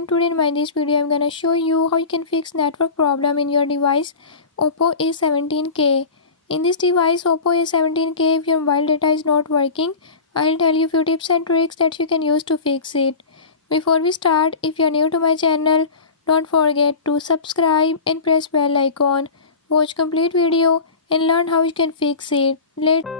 and today in this video I'm gonna show you how you can fix network problem in your device Oppo A17k. In this device Oppo A17k, if your mobile data is not working, I'll tell you few tips and tricks that you can use to fix it. Before we start, if you're new to my channel, don't forget to subscribe and press bell icon. Watch complete video and learn how you can fix it. Let's